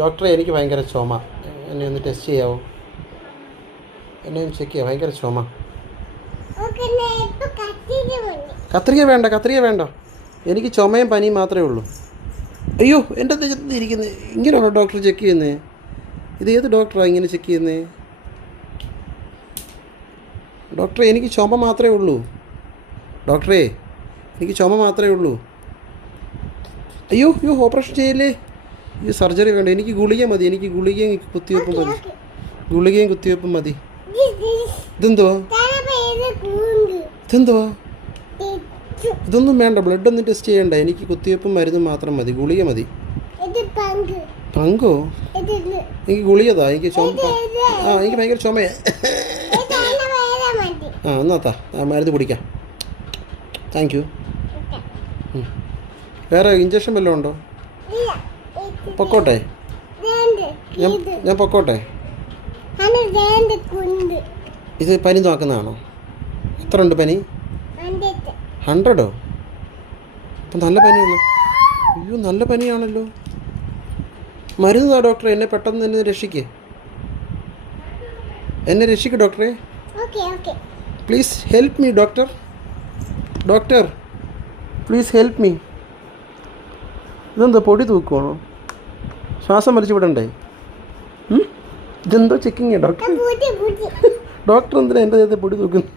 ഡോക്ടറെ എനിക്ക് ഭയങ്കര ചുമ. എന്നെ ഒന്ന് ടെസ്റ്റ് ചെയ്യാവോ? എന്നെ ഒന്ന് ചെക്ക് ചെയ്യാം. ഭയങ്കര ചുമ. കത്രിക വേണ്ട, കത്രിക വേണ്ട. എനിക്ക് ചുമയും പനിയും മാത്രമേ ഉള്ളൂ. അയ്യോ, എൻ്റെ ഇരിക്കുന്നത് ഇങ്ങനെയാണോ ഡോക്ടർ ചെക്ക് ചെയ്യുന്നത്? ഇത് ഏത് ഡോക്ടറാണ് ഇങ്ങനെ ചെക്ക് ചെയ്യുന്നത്? ഡോക്ടറെ എനിക്ക് ചുമ മാത്രമേ ഉള്ളൂ. ഡോക്ടറെ എനിക്ക് ചുമ മാത്രമേ ഉള്ളൂ. അയ്യോ അയ്യോ, ഓപ്പറേഷൻ ചെയ്യല്ലേ. ഈ സർജറി വേണ്ട. എനിക്ക് ഗുളിക മതി. എനിക്ക് ഗുളികയും കുത്തിവെപ്പും മതി. ഗുളികയും കുത്തിവെപ്പും മതി. ഇതെന്തുവാ? ഇതെന്തുവാ? ഇതൊന്നും വേണ്ട. ബ്ലഡ് ഒന്നും ടെസ്റ്റ് ചെയ്യണ്ട. എനിക്ക് കുത്തിവെപ്പും മരുന്നും മാത്രം മതി. ഗുളിക മതി. പങ്കോ? എനിക്ക് ഗുളികതാ. എനിക്ക് ചുമ. എനിക്ക് ഭയങ്കര ചുമയാ. എന്നാത്താ മരുന്ന് കുടിക്കാം. Thank you. വേറെ ഇഞ്ചക്ഷൻ വല്ലതും ഉണ്ടോ? പൊക്കോട്ടെ, ഞാൻ പൊക്കോട്ടെ. ഇത് പനി നോക്കുന്നതാണോ? എത്ര ഉണ്ട് പനി? 100ഓ? അപ്പം നല്ല പനിയാണോ? അയ്യോ, നല്ല പനിയാണല്ലോ. മരുന്ന് താ ഡോക്ടറെ. എന്നെ പെട്ടെന്ന് തന്നെ രക്ഷിക്ക്. എന്നെ രക്ഷിക്ക് ഡോക്ടറെ. Please help me doctor. Doctor please help me. ഇതെന്താ പൊടി തൂക്കുവാണോ? ശ്വാസം വലിച്ചു വിടണ്ടേ? ഇതെന്തോ ചെക്കിങ്ങാ ഡോക്ടർ? ഡോക്ടർ എന്തിനാ എൻ്റെ ദേഹത്തെ പൊടി തൂക്കുന്നു?